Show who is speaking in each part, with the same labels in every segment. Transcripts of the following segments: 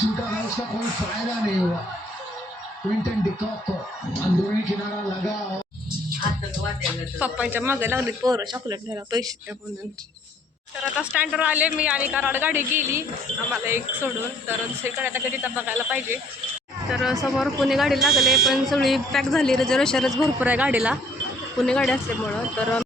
Speaker 1: छूटा था उसका कोई फायदा नहीं हुआ क्विंटन डिकॉक को अंदरूनी किनारा लगा और
Speaker 2: पप्पांच्या मागे लागली पोरं चॉकलेट घ्यायला पैसे द्या म्हणून. तर आता स्टँडवर आले मी आणि कराड गाडी गेली. आम्हाला एक सोडून. तर दुसरीकडे आता कधी तर बघायला पाहिजे. तर समोर पुणे गाडी लागले पण सगळी पॅक झाली. रिझर्वेशनच भरपूर आहे गाडीला. पुणे गाडी असल्यामुळं. तर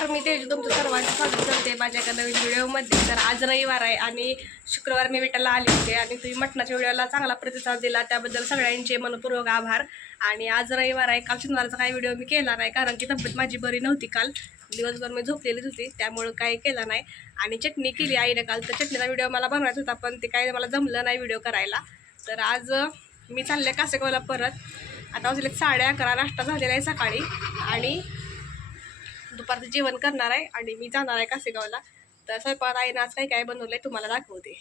Speaker 2: नमस्कार मी तेज. तुमचं सर्वांचं स्वागत करते माझ्या एका नवीन व्हिडिओमध्ये. तर आज रविवार आहे आणि शुक्रवार मी विटाला आले होते आणि तुम्ही मटणाच्या व्हिडिओला चांगला प्रतिसाद दिला. त्याबद्दल सगळ्यांचे मनपूर्वक आभार. आणि आज रविवार आहे. काल शनिवारचा काही व्हिडिओ मी केला नाही कारण की तब्येत माझी बरी नव्हती काल. दिवसभर मी झोपलेलीच होती त्यामुळं काही केलं नाही. आणि चटणी केली आईने काल. तर चटणीचा व्हिडिओ मला बनवायचा होता पण ते काही मला जमलं नाही व्हिडिओ करायला. तर आज मी चालले कासेगावला परत. आता वाजले साडे अकरा नाश्ता झालेला आहे सकाळी. आणि दुपारचं जेवण करणार आहे आणि मी जाणार आहे कासेगावला. तर स्वयंपाक आईनं आज काही काय बनवलं आहे तुम्हाला दाखवते.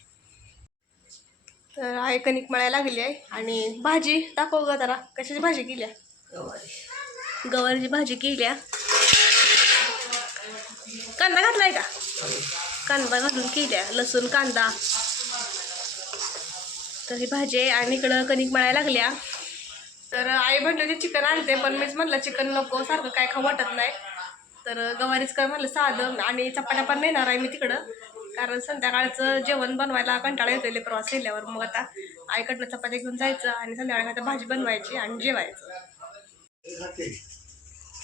Speaker 2: तर आई कणिक मळायला लागली आहे आणि भाजी दाखव ग जरा कशाची भाजी केल्या? गवारीची भाजी केली कांदा घातलाय का? कांदा घालून केल्या लसूण कांदा. तर ही भाजी आहे आणि इकडं कणिक मळायला लागल्या. तर आई म्हणली होती चिकन आणते पण मीच म्हणलं चिकन नको सारखं काय खाऊ वाटत नाही. तर गवारीच काय म्हणलं साधं आणि चपात्या पण नेणार आहे मी तिकडं. कारण संध्याकाळचं जेवण बनवायला कंटाळा येतो लय प्रवास केल्यावर. मग आता आईकडनं चपात्या घेऊन जायचं आणि संध्याकाळी आता भाजी बनवायची आणि जेवायचं.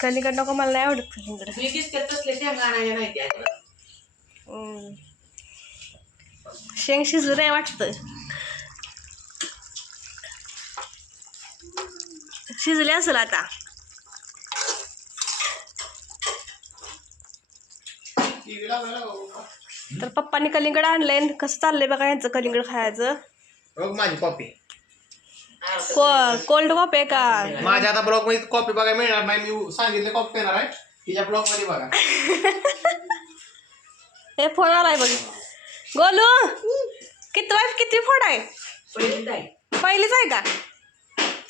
Speaker 2: कलिकड नको मला नाही आवडत कलिंगड.
Speaker 3: शेंग
Speaker 2: शिजलं नाही वाटतं. शिजले असेल आता. तर पप्पांनी कलिंगड आणलंय कसं चाललंय बघा यांचं कलिंगड खायचं.
Speaker 4: बघ माझी कॉपी
Speaker 2: को कोल्ड कॉप आहे का?
Speaker 4: माझ्या आता ब्लॉगमध्ये कॉपी बघायला मिळणार नाही. मी सांगितलं कॉपी येणार आहे. तिच्या ब्लॉगमध्ये बघा.
Speaker 2: हे फोन आलाय बघ. गोलू किती वाईफ किती फोन आहे? पहिलीच आहे. का?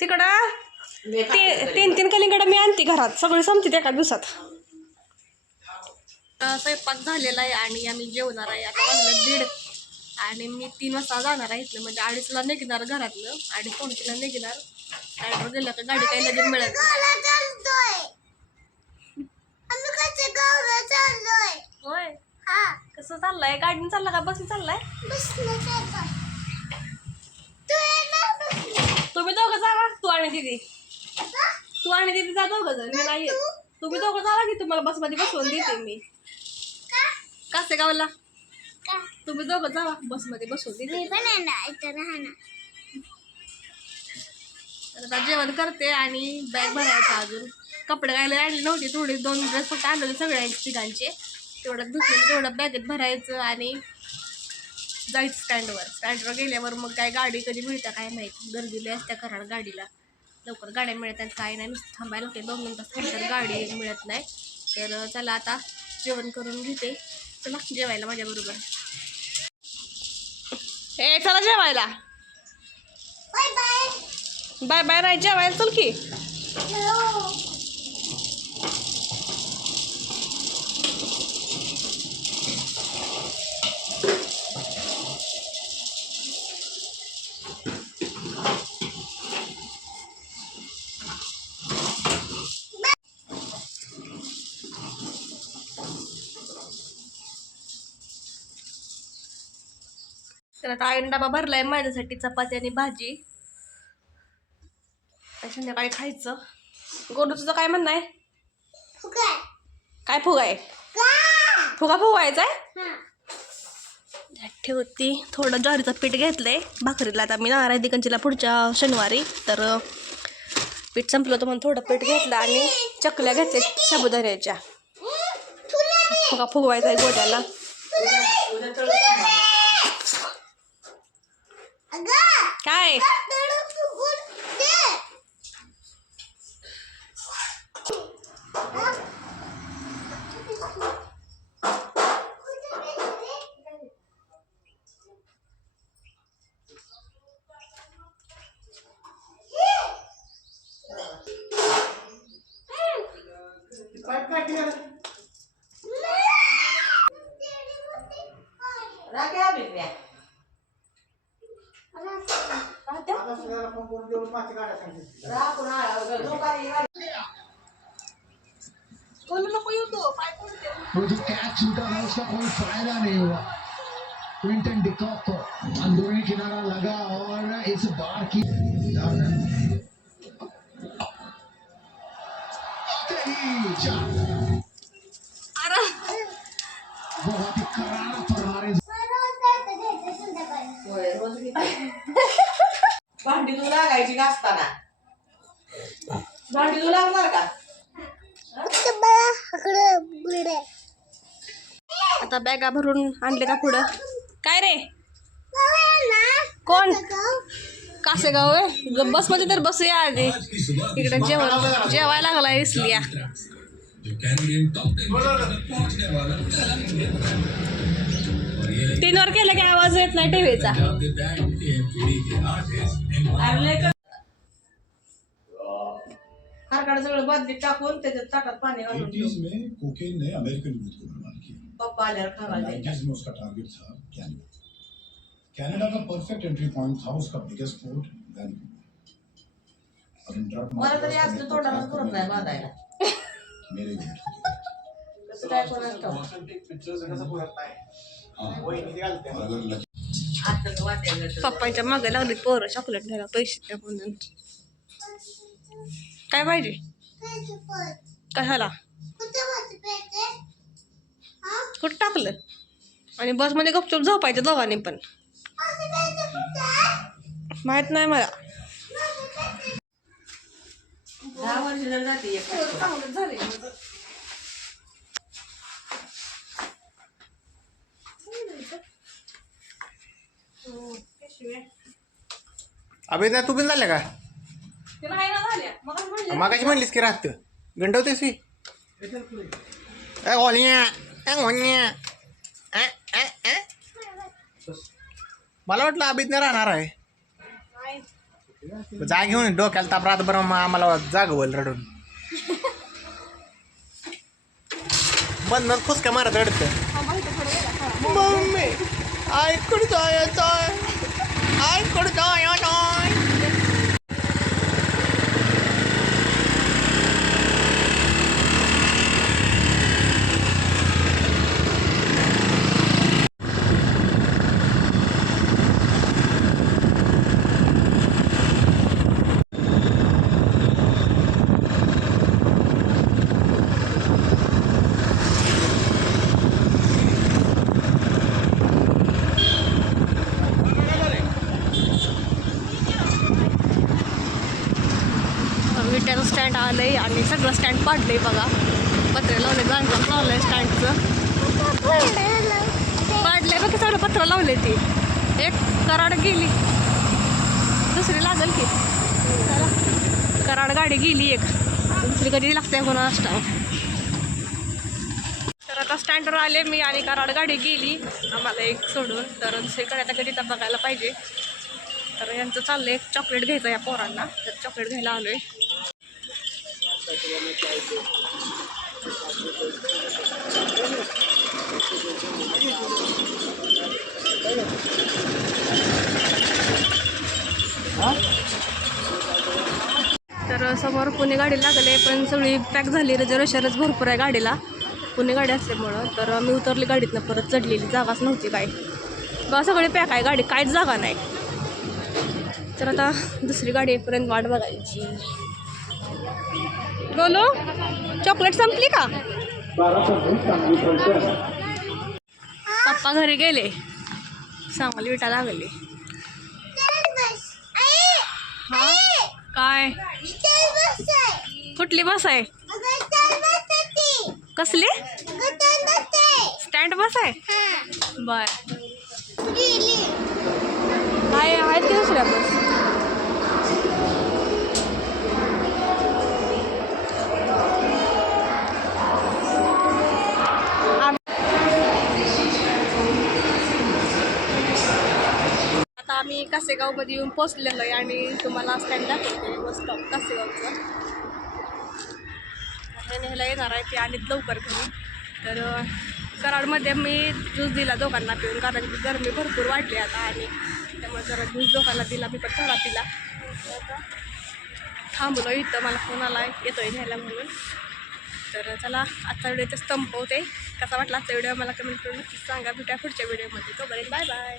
Speaker 2: तिकडं? ती- तीन तीन कलिंगड मी आणते घरात. सगळी संपते एका दिवसात. स्वयंपाक झालेला आहे आणि आम्ही जेवणार आहे. आता वाजलं दीड. आणि मी तीन वाजता जाणार आहे इथलं म्हणजे अडीचला निघणार घरातलं अडीच पावणेला निघणार. ड्रायव्हर गेलं का गाडी काही लगेच मिळत नाही. होय? कसं चाललंय? गाडीने चालला का? बसने चाललाय? तुम्ही दोघं जावा. तू आणि दिदी. तू आणि दिदी जा दोघं जण. मी नाही. तुम्ही दोघं जावा की तुम्हाला बसमध्ये बसवून देते मी. कासे गावला? तुम्ही दोघं जावा बसमध्ये तर आता जेवण करते आणि बॅग भरायचा अजून. कपडे घायला आणले नव्हते थोडे दोन ड्रेस फक्त आणले होते सगळ्यांचे तिघांचे. तेवढं धुतलेलं तेवढं बॅगेत भरायचं आणि जायचं स्टँडवर स्टँडवर गेल्यावर मग काय गाडी कधी मिळते काय माहीत. गर्दी लय असत्या कराड गाडीला. लवकर गाड्या मिळत आहेत काय नाही. नुसतं थांबायला लागते दोन मिनटात गाडी मिळत नाही. तर चला आता जेवण करून घेते. चला जेवायला माझ्याबरोबर ए चला जेवायला. Bye bye. नाही जेवायला चल की. तर आता आईन डबा भरलाय माझ्यासाठी चपाती आणि भाजी. संध्याकाळी खायचं. गोडू तुझं काय म्हणणं आहे? काय फुगा आहे? फुगा फुगायचा आहे? ठेवती. थोडं ज्वारीचं पीठ घेतलंय. भाकरीला आता मी नाराय दिकंचीला पुढच्या शनिवारी. तर पीठ संपलं होतं म्हणून थोडं पीठ घेतलं आणि चकल्या घेतल्या साबुदाण्याच्या फुगा फुगवायचा आहे गोड्याला
Speaker 3: राखून आ- लोकांनी गाडी-
Speaker 2: बोलू नको येऊ तू पाय पडते
Speaker 1: वो जो कैच छूटा था उसका कोई फायदा नहीं हुआ क्विंटन डिकॉक को अंदरूनी किनारा लगा और इस बार की आते ही चार
Speaker 2: अरे
Speaker 1: बहुत ही करारा फरहारे
Speaker 3: होय, रोज घेते. भांडी तू लागायची घासताना भांडी तू लागणार का?
Speaker 2: आता बॅगा भरून आणले का पुढं? काय रे? कोण? कासेगाव आहे बसमध्ये तर बसूया आधी. इकडे जेवण जेवायला लागला इसलिया. वर केलं की आवाज येत नाही टीव्हीचा.
Speaker 3: खारकाड सगळं बादलीत टाकून त्याच्यात ताटात पाणी घालून ठेव.
Speaker 5: 80s में कोकेन ने अमेरिकन यूथ को बर्बाद किया
Speaker 3: पप्पा आल्यावर.
Speaker 5: 90s में उसका टारगेट था कनाडा कनाडा का परफेक्ट एंट्री पॉइंट था उसका बिगेस्ट पोर्ट वैनकूवर और इन ड्रग
Speaker 3: मला तरी असलं तोंडाला करत नाही बांधायला.
Speaker 5: मेरे भी
Speaker 3: कसं काय कोणाच
Speaker 2: पप्पांच्या मागे लागली पोरं चॉकलेट घ्यायला पैसे द्या म्हणून. काय पाहिजे कशाला? कुठं टाकलं? आणि बसमध्ये गपचूप झोपायचं दोघांनी पण. माहीत नाही मला.
Speaker 3: दहा वर्ष जाते एक वर्ष.
Speaker 4: अभि ना तू पण झालं का मागाशी म्हणलीस की राहत. गंडवतेस ए, गोल्या, ए, गोल्या. ए, ए, ए. मला वाटलं नाही राहणार आहे. जा घेऊन डोक्याला ताप राहत बरं मग आम्हाला जागवल रडून. बंद फुसका मारत रडत. मम्मी. आय कुठं जायचं आय कुठं जायचं
Speaker 2: विट्याचं स्टँड आणि सगळं स्टँड पाडलंय बघा. पत्रे लावले बांधकाम आहे स्टँडचं पाडलंय बघ सगळं पत्र लावले ती. एक कराड गेली. दुसरी लागल की. चला. कराड गाडी गेली एक. दुसरी कधी लागते कोणा असता. तर आता स्टँडवर आले मी आणि कराड गाडी गेली. आम्हाला एक सोडून. तर दुसरीकडे आता कधी तर बघायला पाहिजे. तर यांचं चाललं एक चॉकलेट घ्यायचं या पोरांना. तर चॉकलेट घ्यायला आलो आहे तर समोर पुणे गाडी लागले पण सगळी पॅक झाली रिझर्वेशनच भरपूर आहे गाडीला. पुणे गाडी असल्यामुळं. तर मी उतरली गाडीतनं परत चढलेली. जागाच नव्हती काय बा सगळी पॅक आहे गाडी. काहीच जागा नाही. तर आता दुसरी गाडी येईपर्यंत वाट बघायची. बोलो? चॉकलेट संपली का? पप्पा घरी गेले. सांगली विटा लागली. हा? काय? कुठली बस आहे? कसली? स्टँड बस आहे? बर. आहे आहेत की दुसऱ्या बस? कासेगावमध्ये येऊन पोचलेलं आहे आणि तुम्हाला स्टँड दाखवते बस स्टॉप कासेगावचं हे न्यायला येणार आहे ते आलीत लवकर घरी. तर कराडमध्ये मी ज्यूस दिला दोघांना पिऊन कारण की गरमी भरपूर वाढली आता आणि त्यामुळे जरा ज्यूस दोघांना दिला मी पण थोडा पिला. थांबलो इथं मला फोन आला येतो आहे न्यायला म्हणून. तर चला आजचा व्हिडिओ तर संपवते. कसा वाटला आजचा व्हिडिओ मला कमेंट करून नक्कीच सांगा. भेटूया पुढच्या व्हिडिओमध्ये. तोपर्यंत बाय बाय.